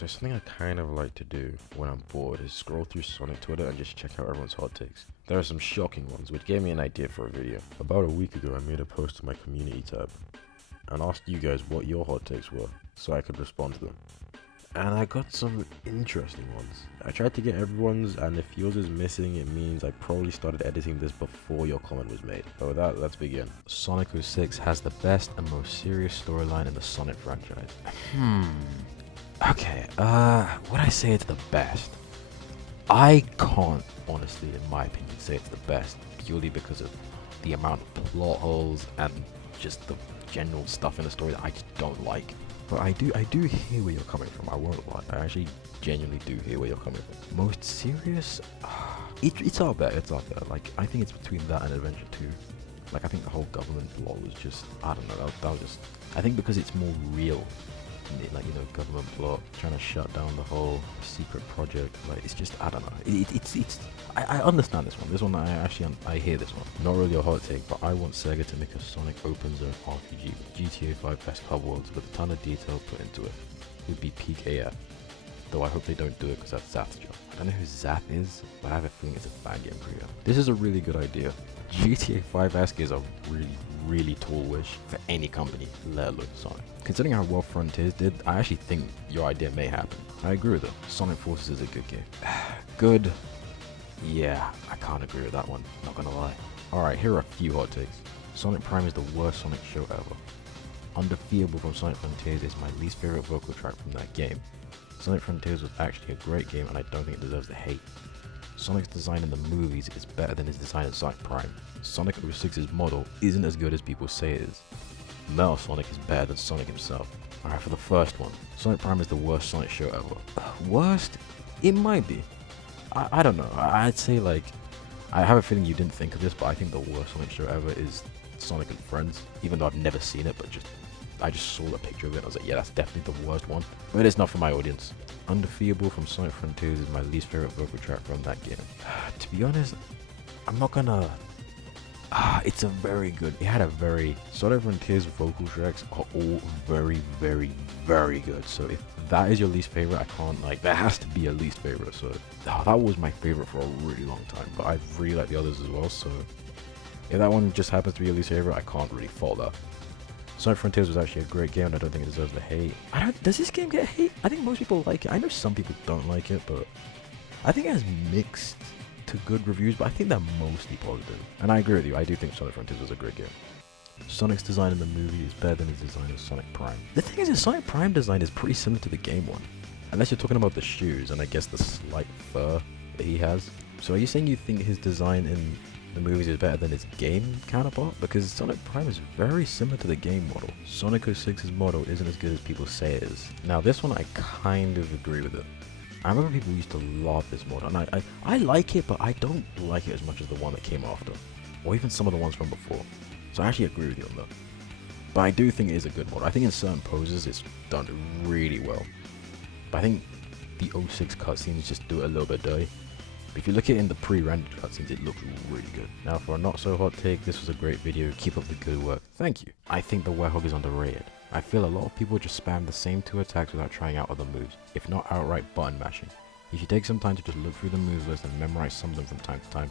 So something I kind of like to do when I'm bored is scroll through Sonic Twitter and just check out everyone's hot takes. There are some shocking ones which gave me an idea for a video. About a week ago I made a post to my community tab and asked you guys what your hot takes were so I could respond to them. And I got some interesting ones. I tried to get everyone's, and if yours is missing, it means I probably started editing this before your comment was made. But with that, let's begin. Sonic 06 has the best and most serious storyline in the Sonic franchise. Okay, would I say it's the best? I can't, honestly, in my opinion, say it's the best, purely because of the amount of plot holes and just the general stuff in the story that I just don't like. But I do hear where you're coming from, I won't lie. I actually genuinely do hear where you're coming from. Most serious? It's up there, Like, I think it's between that and Adventure 2. Like, I think the whole government plot was just, I don't know, that was just, I think because it's more real. Like, you know, government plot, trying to shut down the whole secret project. Like, it's just, I don't know. I understand this one. This one, I hear this one. Not really a hot take, but I want Sega to make a Sonic open zone RPG with GTA 5 best hub worlds with a ton of detail put into it. It would be peak AF. Though I hope they don't do it because that's Zath's job. I don't know who Zath is, but I have a feeling it's a bad game creator. This is a really good idea. GTA 5-esque is a really tall wish for any company, let alone Sonic. Considering how well Frontiers did, I actually think your idea may happen. I agree with it. Sonic Forces is a good game. Good. Yeah, I can't agree with that one, not gonna lie. Alright, here are a few hot takes. Sonic Prime is the worst Sonic show ever. Undefeatable from Sonic Frontiers is my least favorite vocal track from that game. Sonic Frontiers was actually a great game and I don't think it deserves the hate. Sonic's design in the movies is better than his design in Sonic Prime. Sonic 06's model isn't as good as people say it is. Metal Sonic is better than Sonic himself. Alright, for the first one, Sonic Prime is the worst Sonic show ever. Worst? It might be. I don't know. I'd say, like, I have a feeling you didn't think of this, but I think the worst Sonic show ever is Sonic and Friends. Even though I've never seen it, but I just saw a picture of it and I was like, yeah, that's definitely the worst one. But it's not for my audience. Undefeatable from Sonic Frontiers is my least favorite vocal track from that game. To be honest, I'm not gonna... it's a very good... It had a very... Sonic Frontiers vocal tracks are all very good. So if that is your least favorite, I can't, like... That has to be your least favorite, so... that was my favorite for a really long time, but I really like the others as well, so... If that one just happens to be your least favorite, I can't really fault that. Sonic Frontiers was actually a great game and I don't think it deserves the hate. Does this game get hate? I think most people like it. I know some people don't like it, but I think it has mixed to good reviews, but I think they're mostly positive. And I agree with you, I do think Sonic Frontiers was a great game. Sonic's design in the movie is better than his design in Sonic Prime. The thing is, his Sonic Prime design is pretty similar to the game one. Unless you're talking about the shoes and I guess the slight fur that he has. So are you saying you think his design in the movies is better than its game counterpart? Because Sonic Prime is very similar to the game model. Sonic 06's model isn't as good as people say it is. Now this one I kind of agree with it. I remember people used to love this model and I like it, but I don't like it as much as the one that came after. Or even some of the ones from before. So I actually agree with you on that. But I do think it is a good model. I think in certain poses it's done really well. But I think the 06 cutscenes just do it a little bit dirty. If you look at it in the pre-rendered cutscenes, it looks really good. Now for a not so hot take, this was a great video, keep up the good work. Thank you. I think the Werehog is underrated. I feel a lot of people just spam the same 2 attacks without trying out other moves, if not outright button mashing. If you take some time to just look through the moves list and memorize some of them from time to time,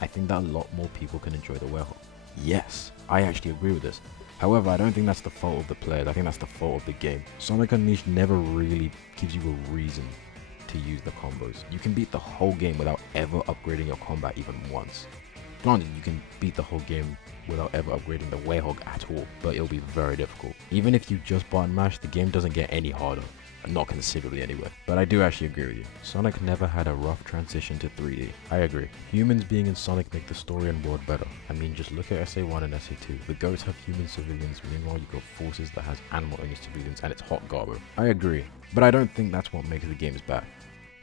I think that a lot more people can enjoy the Werehog. Yes, I actually agree with this. However, I don't think that's the fault of the players, I think that's the fault of the game. Sonic Unleashed never really gives you a reason to use the combos. You can beat the whole game without ever upgrading your combat even once. Granted, you can beat the whole game without ever upgrading the Werehog at all, but it'll be very difficult. Even if you just button mash, the game doesn't get any harder. Not considerably anyway. But I do actually agree with you. Sonic never had a rough transition to 3D. I agree. Humans being in Sonic make the story and world better. I mean, just look at SA1 and SA2. The GOATs have human civilians, meanwhile you got Forces that has animal-only civilians and it's hot garbo. I agree. But I don't think that's what makes the games bad.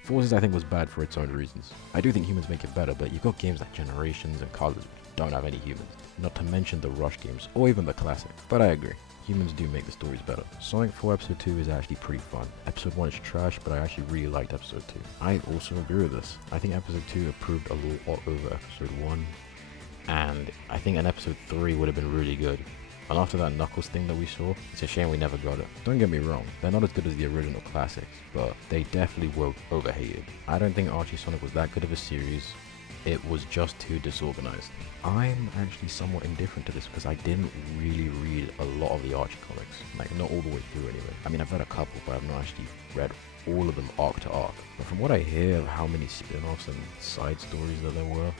Forces I think was bad for its own reasons. I do think humans make it better, but you've got games like Generations and Colors which don't have any humans. Not to mention the Rush games, or even the classic. But I agree. Humans do make the stories better. Sonic 4 Episode 2 is actually pretty fun. Episode 1 is trash, but I actually really liked Episode 2. I also agree with this. I think Episode 2 improved a lot over Episode 1. And I think an Episode 3 would have been really good. And after that Knuckles thing that we saw, it's a shame we never got it. Don't get me wrong, they're not as good as the original classics, but they definitely were overhated. I don't think Archie Sonic was that good of a series. It was just too disorganized. I'm actually somewhat indifferent to this because I didn't really read a lot of the Archie comics. Like, not all the way through anyway. I mean, I've read a couple, but I've not actually read all of them arc to arc. But from what I hear of how many spin-offs and side stories that there were,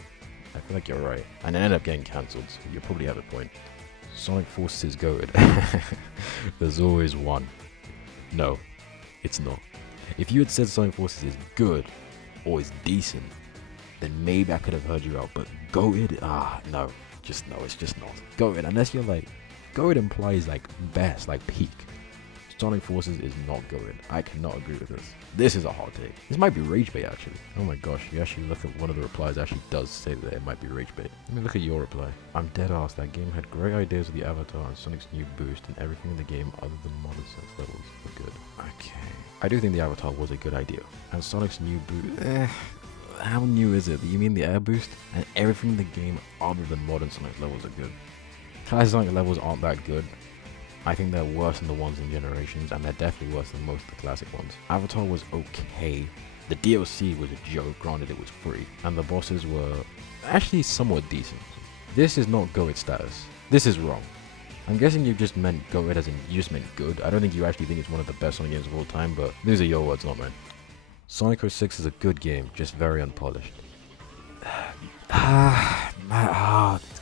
I feel like you're right. And it ended up getting cancelled, so you probably have a point. Sonic Forces is goated. There's always one. No, it's not. If you had said Sonic Forces is good, or is decent, then maybe I could have heard you out, but goated? No. Just no, it's just not. Goated, unless you're like, goated implies like best, like peak. Sonic Forces is not goated. I cannot agree with this. This is a hot take. This might be rage bait actually. Oh my gosh, you actually look at one of the replies, actually does say that it might be rage bait. Let me look at your reply. I'm dead ass, that game had great ideas with the avatar and Sonic's new boost, and everything in the game other than modern Sense levels were good. Okay. I do think the avatar was a good idea. And Sonic's new boost, how new is it? You mean the air boost? And everything in the game other than modern Sonic levels are good. Classic Sonic levels aren't that good. I think they're worse than the ones in Generations, and they're definitely worse than most of the classic ones. Avatar was okay. The DLC was a joke, granted it was free, and the bosses were actually somewhat decent. This is not GOAT status. This is wrong. I'm guessing you just meant GOAT as in you just meant good. I don't think you actually think it's one of the best Sonic games of all time, but these are your words, not mine. Sonic 06 is a good game, just very unpolished.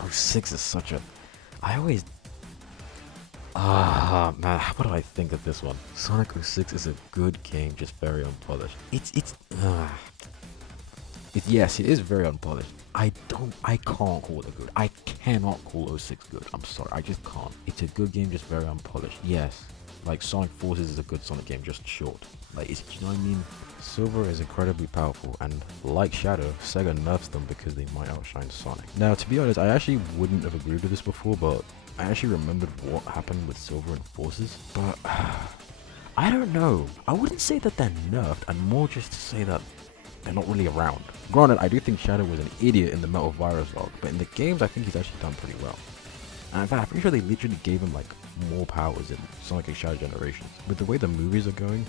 06 is such a... man, what do I think of this one? Sonic 06 is a good game, just very unpolished. Yes, it is very unpolished. I can't call it good. I cannot call 06 good. I'm sorry, I just can't. It's a good game, just very unpolished. Yes, like Sonic Forces is a good Sonic game, just short. Like, it's, you know what I mean? Silver is incredibly powerful, and like Shadow, Sega nerfs them because they might outshine Sonic. Now, to be honest, I actually wouldn't have agreed with this before, but I actually remembered what happened with Silver and Forces, but I don't know. I wouldn't say that they're nerfed, and more just to say that they're not really around. Granted, I do think Shadow was an idiot in the Metal Virus arc, but in the games, I think he's actually done pretty well. And in fact, I'm pretty sure they literally gave him like more powers in Sonic and Shadow Generations. With the way the movies are going,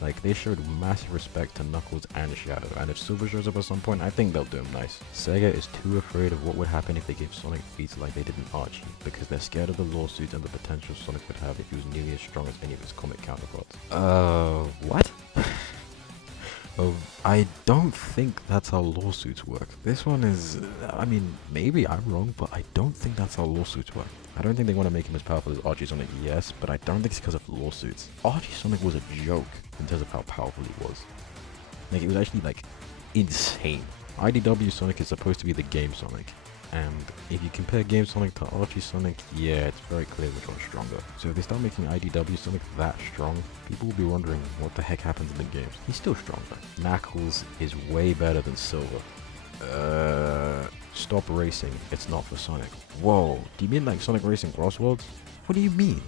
like, they showed massive respect to Knuckles and Shadow, and if Silver shows up at some point, I think they'll do him nice. Sega is too afraid of what would happen if they gave Sonic feats like they did in Archie, because they're scared of the lawsuits and the potential Sonic would have if he was nearly as strong as any of his comic counterparts. What? I don't think that's how lawsuits work. This one is, I mean, maybe I'm wrong, but I don't think that's how lawsuits work. I don't think they want to make him as powerful as Archie Sonic, yes, but I don't think it's because of lawsuits. Archie Sonic was a joke in terms of how powerful he was. Like, it was actually, like, insane. IDW Sonic is supposed to be the game Sonic, and if you compare Game Sonic to Archie Sonic, yeah, it's very clear which one's stronger. So if they start making IDW Sonic that strong, people will be wondering what the heck happens in the games. He's still stronger. Knuckles is way better than Silver. Stop racing, it's not for Sonic. Whoa, do you mean like Sonic Racing Crossworlds? What do you mean?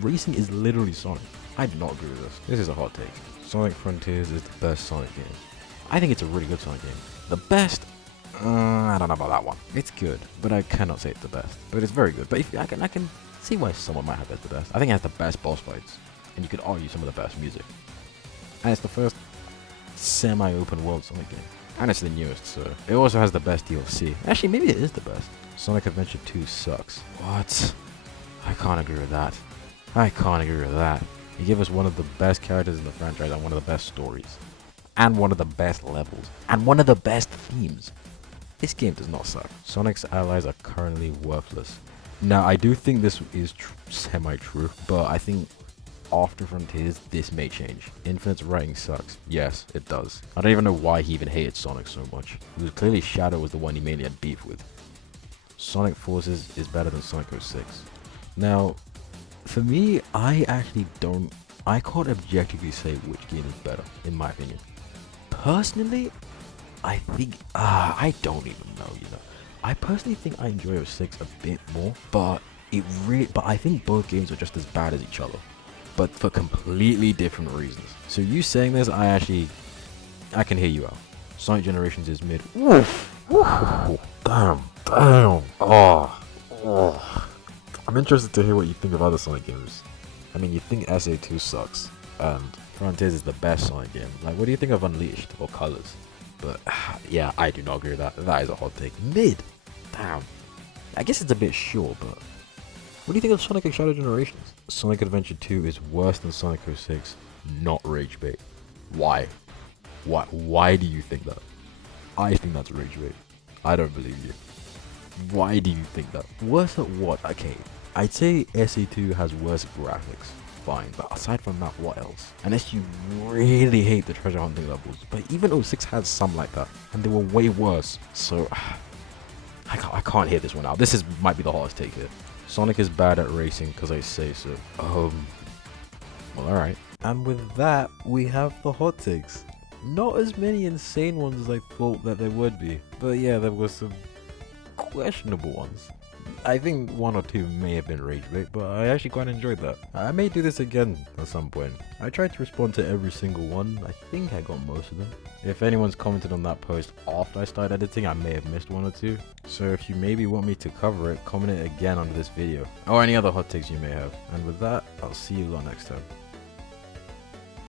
Racing is literally Sonic. I do not agree with this. This is a hot take. Sonic Frontiers is the best Sonic game. I think it's a really good Sonic game. The best? I don't know about that one. It's good, but I cannot say it's the best. But it's very good. But if I can see why someone might have it as the best. I think it has the best boss fights, and you could argue some of the best music. And it's the first semi-open world Sonic game. And it's the newest, so it also has the best DLC. Actually, maybe it is the best. Sonic Adventure 2 sucks. What? I can't agree with that. I can't agree with that. You give us one of the best characters in the franchise and one of the best stories. And one of the best levels. And one of the best themes. This game does not suck. Sonic's allies are currently worthless. Now, I do think this is semi-true, but I think after Frontiers, this may change. Infinite's writing sucks. Yes, it does. I don't even know why he even hated Sonic so much. Because clearly Shadow was the one he mainly had beef with. Sonic Forces is better than Sonic 06. Now, for me, I can't objectively say which game is better, in my opinion. Personally, I think, I don't even know, you know. I personally think I enjoy 06 a bit more, but I think both games are just as bad as each other, but for completely different reasons. So you saying this, I can hear you out. Sonic Generations is mid. Oof. Damn. Oh. I'm interested to hear what you think of other Sonic games. I mean, you think SA2 sucks, and Frontiers is the best Sonic game. Like, what do you think of Unleashed or Colors? But yeah, I do not agree with that. That is a hot take. Mid, damn. I guess it's a bit short, but what do you think of Sonic X Shadow Generations? Sonic Adventure 2 is worse than Sonic 06. Not rage bait. Why? Why do you think that? I think that's rage bait. I don't believe you. Why do you think that? Worse at what? Okay, I'd say SE2 has worse graphics. Fine, but aside from that, what else? Unless you really hate the treasure hunting levels. But even 06 had some like that, and they were way worse. So I can't hear this one out. Might be the hardest take here. Sonic is bad at racing because I say so. Well, alright. And with that, we have the hot takes. Not as many insane ones as I thought that there would be. But yeah, there were some questionable ones. I think one or two may have been rage bait, but I actually quite enjoyed that. I may do this again at some point. I tried to respond to every single one. I think I got most of them. If anyone's commented on that post after I started editing, I may have missed one or two. So if you maybe want me to cover it, comment it again under this video, or any other hot takes you may have. And with that, I'll see you lot next time.